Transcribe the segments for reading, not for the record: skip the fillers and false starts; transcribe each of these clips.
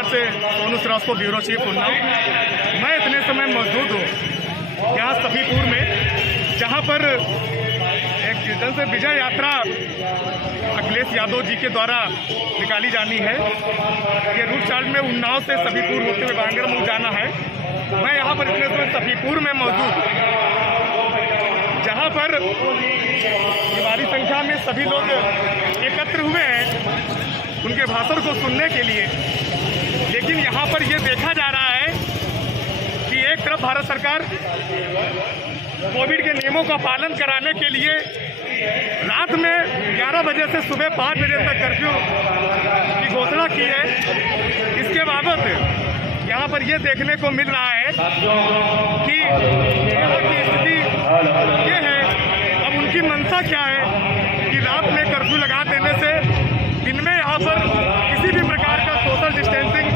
नमस्कार से Sonu Srivastava, bureau chief Unnao. मैं इतने समय मौजूद हूँ यहाँ सफीपुर में, जहाँ पर एक जन से विजय यात्रा अखिलेश यादव जी के द्वारा निकाली जानी है। ये रूट चार्ज में उन्नाव से सफीपुर होते हुए बांगरमऊ जाना है। मैं यहाँ पर इतने समय सफीपुर में मौजूद हूँ, जहाँ पर भारी संख्या में सभी लोग एकत्र हुए हैं उनके भाषण को सुनने के लिए। लेकिन यहाँ पर ये देखा जा रहा है कि एक तरफ भारत सरकार कोविड के नियमों का पालन कराने के लिए रात में 11 बजे से सुबह 5 बजे तक कर्फ्यू की घोषणा की है। इसके बाबत यहाँ पर ये देखने को मिल रहा है कि यहाँ की स्थिति ये है। अब उनकी मंशा क्या है कि रात में कर्फ्यू लगा देने से दिन में यहाँ पर किसी भी प्रकार का सोशल डिस्टेंसिंग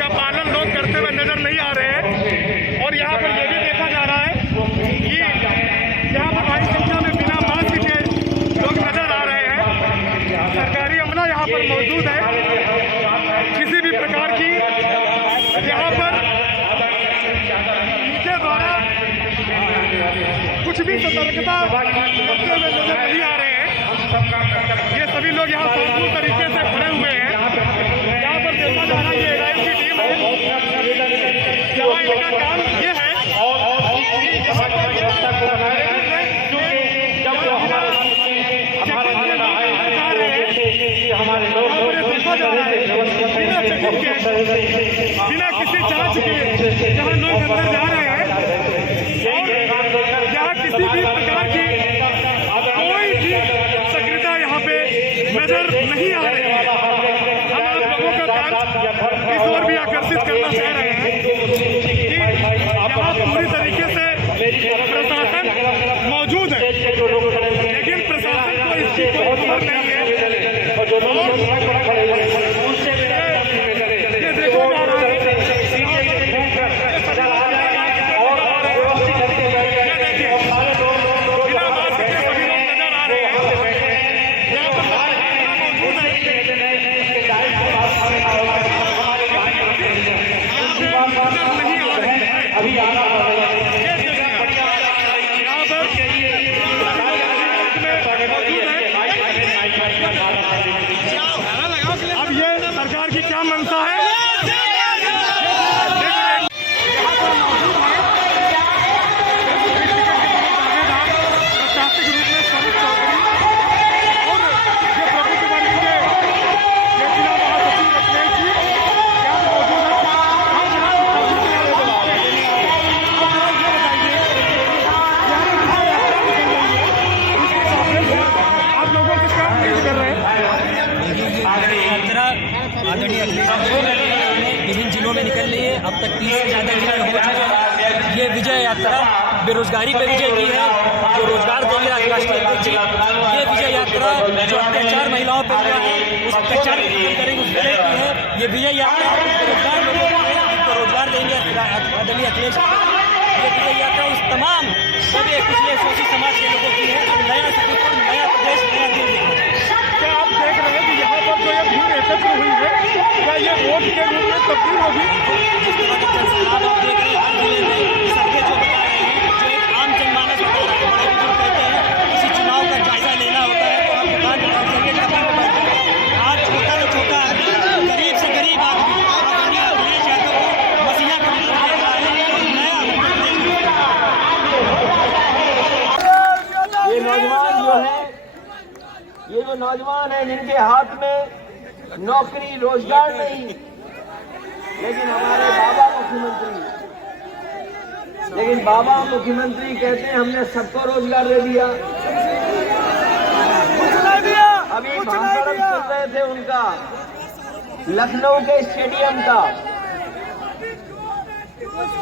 का पालन लोग करते हुए नजर नहीं आ रहे हैं। और यहाँ पर यह भी देखा जा रहा है कि यहाँ पर भारी संख्या में बिना मास्क के लोग नजर आ रहे हैं। सरकारी अमला यहाँ पर मौजूद है। किसी भी प्रकार की यहाँ पर उनके द्वारा कुछ भी सतर्कता करते हुए नजर नहीं आ रहे हैं। ये सभी लोग यहाँ शांतिपूर्ण तरीके से खड़े हुए हैं। यहाँ पर देखा जा रहा है ये एनआईए की टीम है, जहाँ इनका काम ये है बिना किसी जांच के जहाँ लोग अंदर जा रहे हैं और यहाँ किसी भी प्रकार की कोई भी सक्रियता यहाँ पे नजर नहीं आ रही है। हम आप लोगों का ध्यान इस ओर भी आकर्षित करना चाह रहे हैं कि यहाँ पूरी तरीके से प्रशासन मौजूद है, लेकिन प्रशासन को इसकी कोई खबर नहीं है। ये देखा जा रहा है अब ये सरकार की क्या मंशा है। प्रशासनिक रूप में स्वरूप चौधरी और ये प्रबुद्ध वर्ग के जिला महासचिव अखिलेश जी क्या मौजूद है। आप लोगों से क्या अपील कर रहे हैं। आदरणीय अखिलेश विभिन्न जिलों में निकल रही है। अब तक 30 से ज़्यादा जिले हो चुके हैं। ये विजय यात्रा बेरोजगारी पर विजय की है, जो रोजगार देंगे राष्ट्रीय अध्यक्ष जी। ये विजय यात्रा जो अत्याचार महिलाओं पर हुआ है उस अत्याचार को खत्म करेंगे, उस विजय की है। ये विजय यात्रा बेरोजगार लोगों को है, उनको रोजगार देंगे आदरणीय अखिलेश। ये विजय यात्रा उस तमाम सभी पिछले शोषित समाज के लोगों की है। नया सफीपुर, नया प्रदेश, नया दिन। क्या आप देख रहे हैं कि यहाँ पर जो ये भीड़ एकत्र हुई है, क्या ये वोट के रूप में तब्दील होगी। आप देख रहे हैं हर जिले में सर्वे जो बता रहे हैं, जो एक आम जनमानस होता है, बड़े बुजुर्ग कहते हैं किसी चुनाव का जायजा लेना होता है तो हम दुकान पर बैठेंगे, टपरी पर बैठेंगे। आज छोटा से छोटा आदमी, गरीब से गरीब आदमी आदरणीय अखिलेश यादव को मसीहा का रूप दे रहा है और नया ये नौजवान जो है, ये जो नौजवान है जिनके हाथ में नौकरी रोजगार नहीं, लेकिन हमारे बाबा मुख्यमंत्री कहते हैं हमने सबको रोजगार दे दिया। अभी भाषण सुन रहे थे उनका लखनऊ के स्टेडियम का,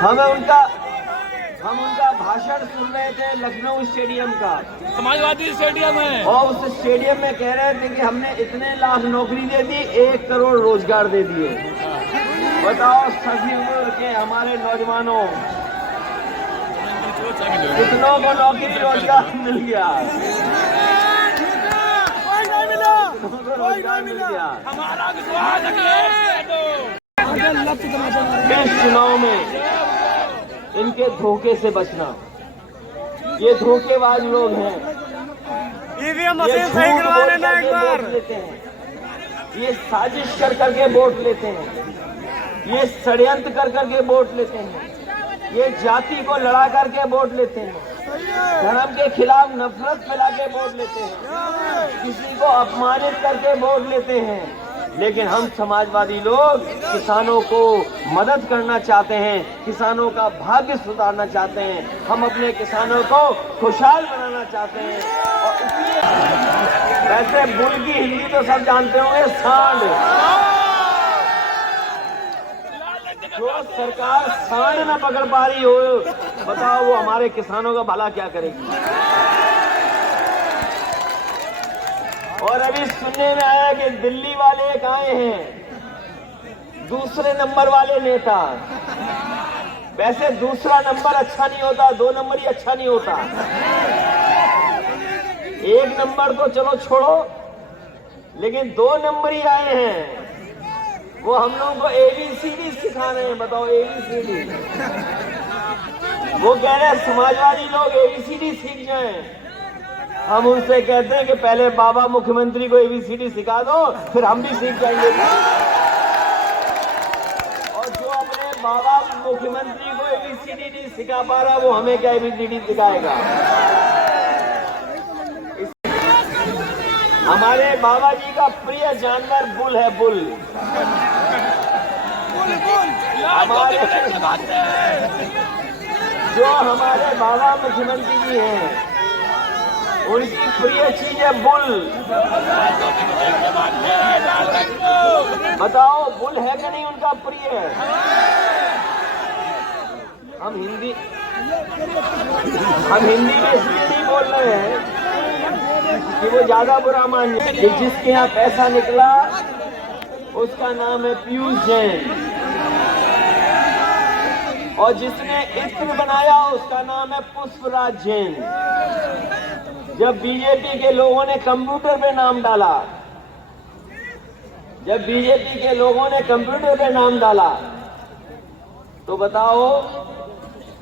हम उनका भाषण सुन रहे थे लखनऊ स्टेडियम का, समाजवादी स्टेडियम है। और उस स्टेडियम में कह रहे थे कि हमने इतने लाख नौकरी दे दी, 1 करोड़ रोजगार दे दिए। बताओ सभी उम्र के हमारे नौजवानों कितनों को नौकरी रोजगार मिल गया। कोई नहीं मिला, कोई नहीं मिला। हमारा विश्वास है। इस चुनाव में इनके धोखे से बचना। ये धोखेबाज लोग हैं, ईवीएम ये मशीन सही झूठ करवा बोल लेना एक करके बार। वोट लेते हैं, ये साजिश कर करके वोट लेते हैं, ये षड्यंत्र कर करके वोट लेते हैं, ये जाति को लड़ा करके वोट लेते हैं, धर्म के खिलाफ नफरत फैला के वोट लेते हैं, किसी को अपमानित करके वोट लेते हैं। लेकिन हम समाजवादी लोग किसानों को मदद करना चाहते हैं, किसानों का भाग्य सुधारना चाहते हैं, हम अपने किसानों को खुशहाल बनाना चाहते हैं। और इसलिए वैसे बुल की हिंदी तो सब जानते होंगे, सांड। जो सरकार सांड न पकड़ पा रही हो, बताओ वो हमारे किसानों का भला क्या करेगी। और अभी सुनने में आया कि दिल्ली वाले एक आए हैं, दूसरे नंबर वाले नेता। वैसे दूसरा नंबर अच्छा नहीं होता, 2 नंबर ही अच्छा नहीं होता। 1 नंबर तो चलो छोड़ो, लेकिन 2 नंबर ही आए हैं। वो हम लोगों को ABCD सिखा रहे हैं, बताओ ABCD। वो कह रहे हैं समाजवादी लोग ABCD सीख जाएं। हम उनसे कहते हैं कि पहले बाबा मुख्यमंत्री को ABCD सिखा दो, फिर हम भी सीख जाएंगे। और जो अपने बाबा मुख्यमंत्री को ABCD नहीं सिखा पा रहा, वो हमें क्या ABCD सिखाएगा। हमारे बाबा जी का प्रिय जानवर बुल है, बुल। हमारे जो हमारे बाबा मुख्यमंत्री जी हैं, उनकी प्रिय चीज है बुल। बताओ बुल है कि नहीं उनका प्रिय? हम हिंदी में इसलिए नहीं बोल रहे हैं कि वो ज्यादा बुरा मान जाए। कि जिसके यहाँ पैसा निकला उसका नाम है पीयूष जैन, और जिसने इत्र बनाया उसका नाम है पुष्पराज जैन। जब बीजेपी के लोगों ने कंप्यूटर पे नाम डाला, जब बीजेपी के लोगों ने कंप्यूटर पे नाम डाला, तो बताओ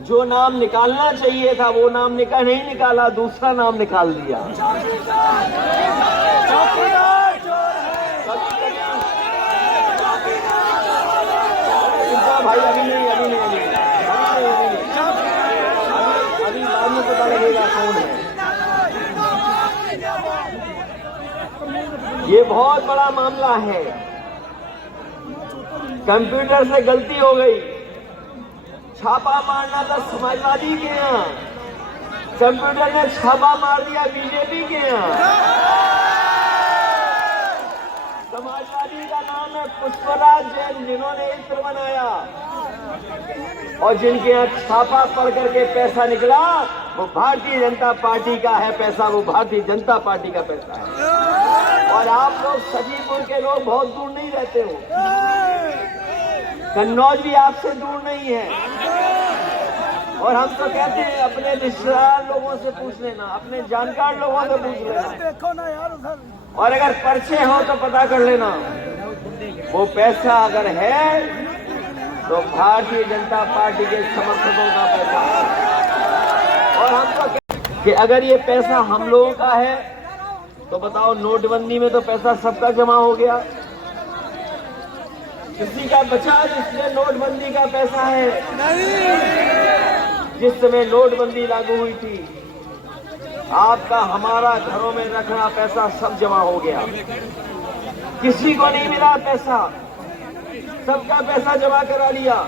जो नाम निकालना चाहिए था वो नाम नहीं निकाला, दूसरा नाम निकाल दिया। भाई अभी नहीं अभी बाद में पता लगेगा कौन है। ये बहुत बड़ा मामला है। कंप्यूटर से गलती हो गई, छापा मारना था समाजवादी के यहाँ, कंप्यूटर ने छापा मार दिया बीजेपी के यहाँ। समाजवादी का नाम है पुष्पराज जैन, जिन्होंने इत्र बनाया, और जिनके यहाँ छापा पड़ करके पैसा निकला वो भारतीय जनता पार्टी का है पैसा, वो भारतीय जनता पार्टी का पैसा है। और आप लोग सजीपुर के लोग बहुत दूर नहीं रहते हो, कन्नौज भी आपसे दूर नहीं है। और हम तो कहते हैं अपने रिश्तेदार लोगों से पूछ लेना, अपने जानकार लोगों से पूछ लेना, और अगर पर्चे हो तो पता कर लेना। वो पैसा अगर है तो भारतीय जनता पार्टी के समर्थकों का पैसा है। और हम तो कहते हैं कि अगर ये पैसा हम लोगों का है तो बताओ नोटबंदी में तो पैसा सबका जमा हो गया, किसी का बचा जिसमें नोटबंदी का पैसा है? जिस समय नोटबंदी लागू हुई थी, आपका हमारा घरों में रखना पैसा सब जमा हो गया, किसी को नहीं मिला पैसा, सबका पैसा जमा करा लिया।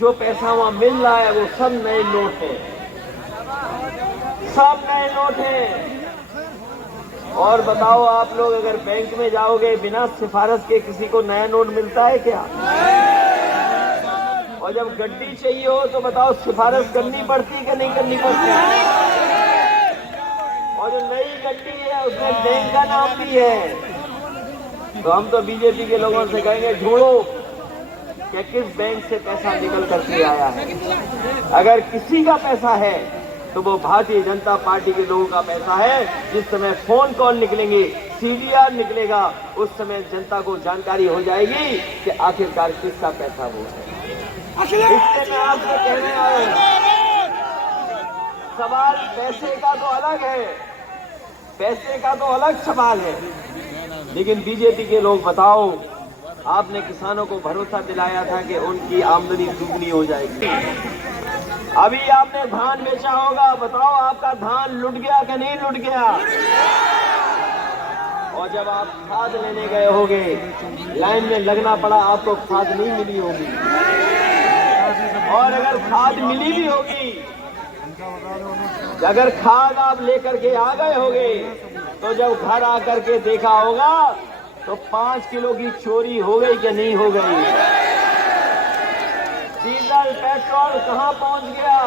जो पैसा वहां मिल रहा है वो सब नए नोट हैं, सब नए नोट हैं। और बताओ आप लोग अगर बैंक में जाओगे बिना सिफारिश के किसी को नया नोट मिलता है क्या? और जब गड्डी चाहिए हो तो बताओ सिफारिश करनी पड़ती कि नहीं करनी पड़ती? और जो नई गड्डी है उसमें बैंक का नाम भी है। तो हम तो बीजेपी के लोगों से कहेंगे ढूंढो कि किस बैंक से पैसा निकल करके आया है। अगर किसी का पैसा है तो वो भारतीय जनता पार्टी के लोगों का पैसा है। जिस समय फोन कॉल निकलेंगे CDR निकलेगा, उस समय जनता को जानकारी हो जाएगी कि आखिरकार किसका पैसा वो है। इससे मैं आपसे कहने आया हूं, सवाल पैसे का तो अलग है, पैसे का तो अलग सवाल है, लेकिन बीजेपी के लोग बताओ, आपने किसानों को भरोसा दिलाया था कि उनकी आमदनी दुगनी हो जाएगी। अभी आपने धान बेचा होगा, बताओ आपका धान लुट गया कि नहीं लुट गया? और जब आप खाद लेने गए होगे, लाइन में लगना पड़ा, आपको खाद नहीं मिली होगी, और अगर खाद मिली भी होगी, अगर खाद आप लेकर के आ गए होगे, तो जब घर आकर के देखा होगा तो 5 किलो की चोरी हो गई कि नहीं हो गई? डीजल पेट्रोल कहां पहुंच गया?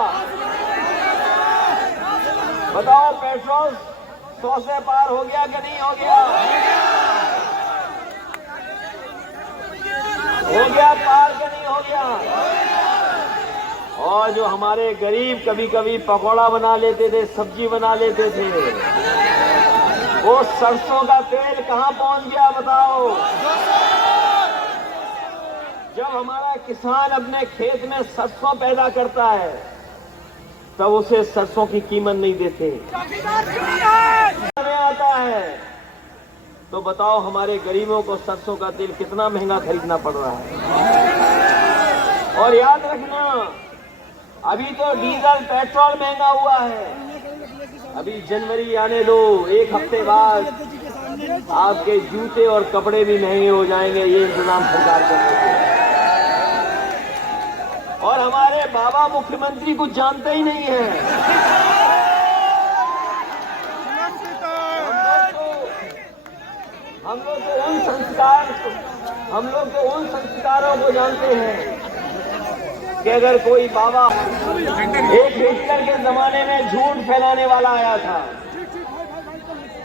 बताओ, पेट्रोल 100 से पार हो गया कि नहीं हो गया? हो गया पार कि नहीं हो गया? और जो हमारे गरीब कभी कभी पकौड़ा बना लेते थे, सब्जी बना लेते थे, वो सरसों का तेल कहां पहुंच गया बताओ? जब हमारा किसान अपने खेत में सरसों पैदा करता है, तब उसे सरसों की कीमत नहीं देते। आता है तो बताओ, हमारे गरीबों को सरसों का तेल कितना महंगा खरीदना पड़ रहा है। और याद रखना, अभी तो डीजल पेट्रोल महंगा हुआ है, अभी जनवरी आने दो, 1 हफ्ते बाद आपके जूते और कपड़े भी महंगे हो जाएंगे। ये इंतजाम सरकार कर रही है। और हमारे बाबा मुख्यमंत्री कुछ जानते ही नहीं है। हम लोग तो उन संस्कारों को जानते हैं कि अगर कोई बाबा, एक हिटलर के जमाने में झूठ फैलाने वाला आया था,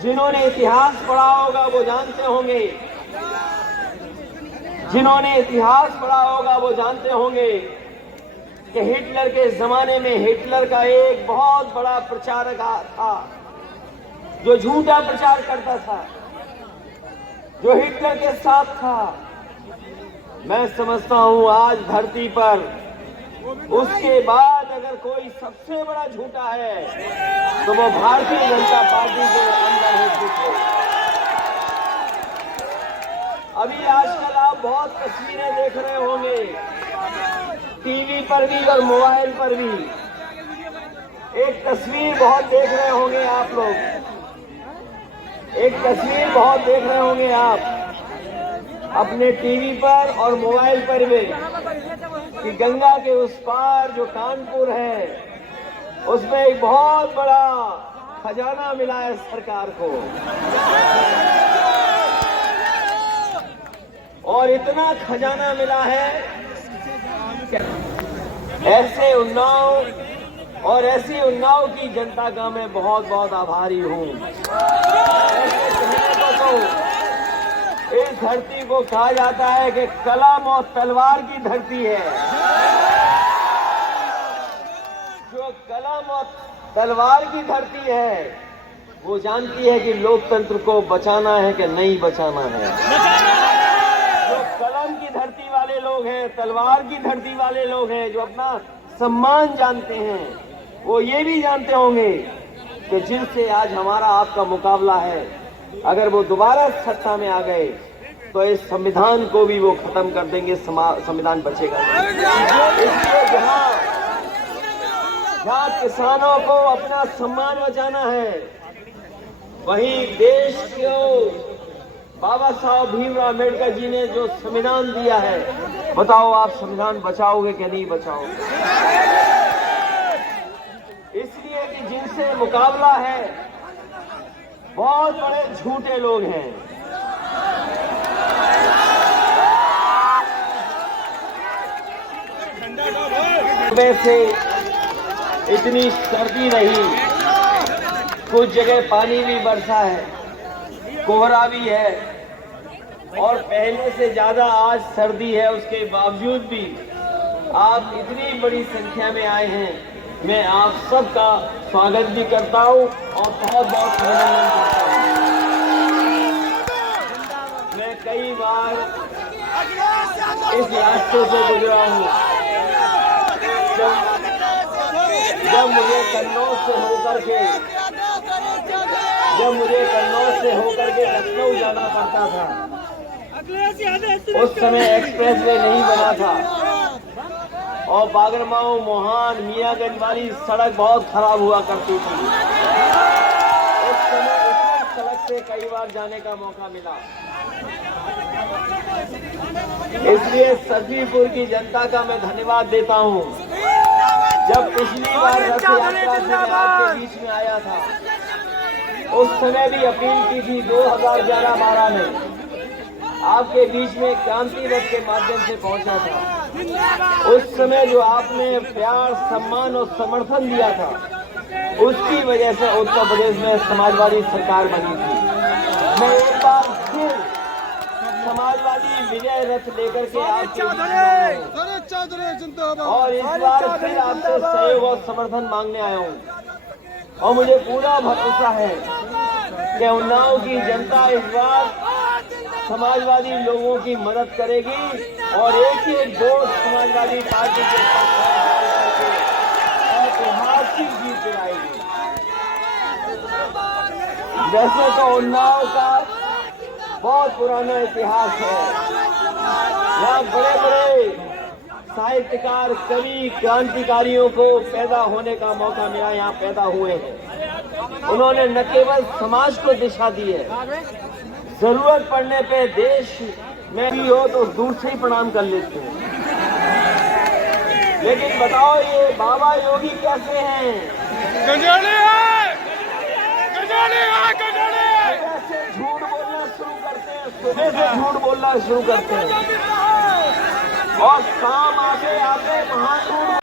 जिन्होंने इतिहास पढ़ा होगा वो जानते होंगे, जिन्होंने इतिहास पढ़ा होगा वो जानते होंगे कि हिटलर के जमाने में हिटलर का एक बहुत बड़ा प्रचारक था जो झूठा प्रचार करता था, जो हिटलर के साथ था। मैं समझता हूं आज धरती पर उसके बाद अगर कोई सबसे बड़ा झूठा है तो वो भारतीय जनता पार्टी के अंदर है झूठे। अभी आजकल आप बहुत तस्वीरें देख रहे होंगे, टीवी पर भी और मोबाइल पर भी। एक तस्वीर बहुत देख रहे होंगे आप लोग, एक तस्वीर बहुत देख रहे होंगे आप अपने टीवी पर और मोबाइल पर भी, कि गंगा के उस पार जो कानपुर है, उसमें एक बहुत बड़ा खजाना मिला है सरकार को। और इतना खजाना मिला है, ऐसे उन्नाव और ऐसी उन्नाव की जनता का मैं बहुत बहुत आभारी हूं। इस धरती को कहा जाता है कि कलम और तलवार की धरती है। जो कलम और तलवार की धरती है, वो जानती है कि लोकतंत्र को बचाना है कि नहीं बचाना है। जो कलम की धरती वाले लोग हैं, तलवार की धरती वाले लोग हैं, जो अपना सम्मान जानते हैं, वो ये भी जानते होंगे कि जिनसे आज हमारा आपका मुकाबला है, अगर वो दोबारा सत्ता में आ गए तो इस संविधान को भी वो खत्म कर देंगे, संविधान बचेगा। इसलिए जहाँ किसानों को अपना सम्मान बचाना है, वहीं देश को बाबा साहब भीमराव अम्बेडकर जी ने जो संविधान दिया है, बताओ आप संविधान बचाओगे कि नहीं बचाओगे? इसलिए कि जिनसे मुकाबला है बहुत बड़े झूठे लोग हैं। सुबह से इतनी सर्दी रही, कुछ जगह पानी भी बरसा है, कोहरा भी है, और पहले से ज्यादा आज सर्दी है। उसके बावजूद भी आप इतनी बड़ी संख्या में आए हैं, मैं आप सबका स्वागत भी करता हूं और बहुत बहुत अभिनंदन करता हूं। बार इस रास्ते से गुजरा हूँ। जब मुझे कन्नौज से होकर के लखनऊ जाना पड़ता था, उस समय एक्सप्रेस वे नहीं बना था और बागरमाऊ, मोहान, मियाँगंज वाली सड़क बहुत खराब हुआ करती थी। उस समय उसी सड़क से कई बार जाने का मौका मिला। इसलिए सफीपुर की जनता का मैं धन्यवाद देता हूँ। जब पिछली बार रथ यात्रा से मैं आपके बीच में आया था, उस समय भी अपील की थी 2011-12 में आपके बीच में क्रांति रथ के माध्यम से पहुंचा था। उस समय जो आपने प्यार, सम्मान और समर्थन दिया था, उसकी वजह से उत्तर प्रदेश में समाजवादी सरकार बनी थी। मैं एक बार फिर समाजवादी विजय रथ लेकर के आपके बीच में आया हूं और इस बार फिर आपसे सहयोग और समर्थन मांगने आया हूँ। और मुझे पूरा भरोसा है कि उन्नाव की जनता इस बार समाजवादी लोगों की मदद करेगी और एक वोट समाजवादी पार्टी के पक्ष में ऐतिहासिक जीत दिलाएगी। वैसे तो उन्नाव का बहुत पुराना इतिहास है। यहाँ बड़े बड़े साहित्यकार, कवि, क्रांतिकारियों को पैदा होने का मौका मिला, यहाँ पैदा हुए हैं। उन्होंने न केवल समाज को दिशा दी है, जरूरत पड़ने पे देश में भी हो तो दूर से ही प्रणाम कर लेते हैं। लेकिन बताओ ये बाबा योगी कैसे हैं? गजाले हैं, गजाले हैं, गजाले हैं। कैसे झूठ बोलना शुरू करते हैं, सुबह से झूठ बोलना शुरू करते हैं और शाम आते आते महान झूठ